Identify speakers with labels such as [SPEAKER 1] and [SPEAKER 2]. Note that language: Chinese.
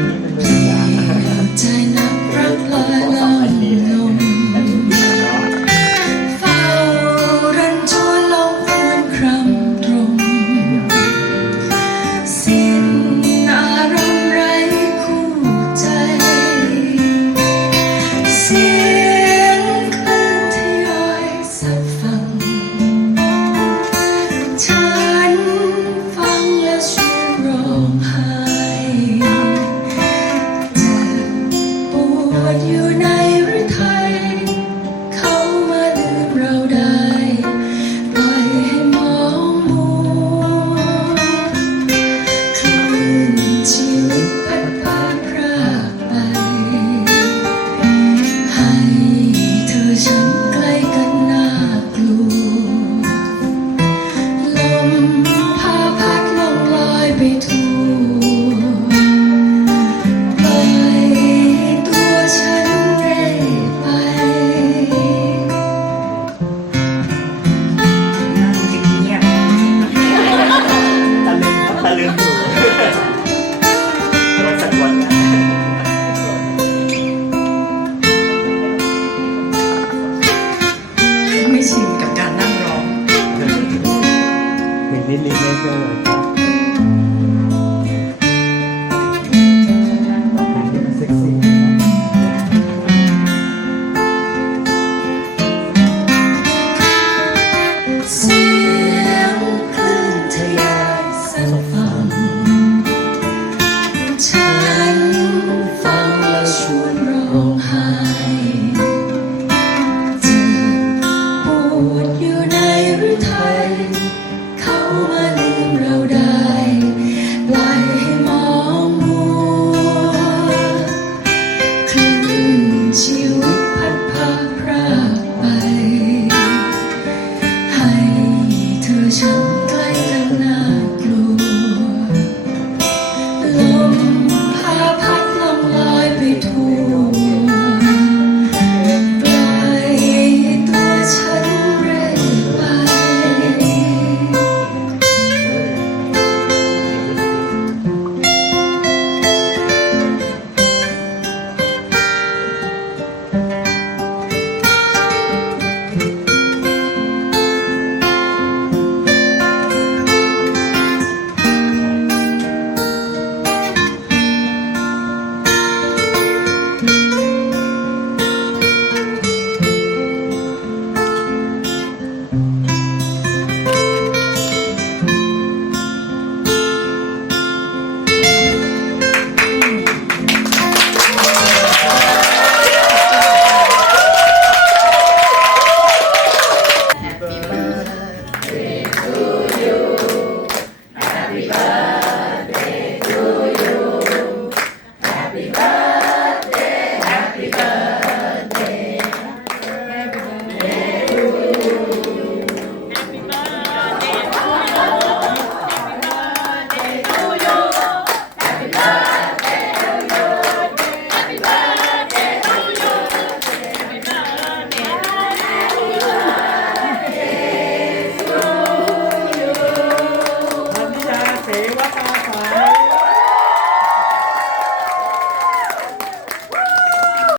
[SPEAKER 1] Amen.
[SPEAKER 2] Ini 的家
[SPEAKER 1] 想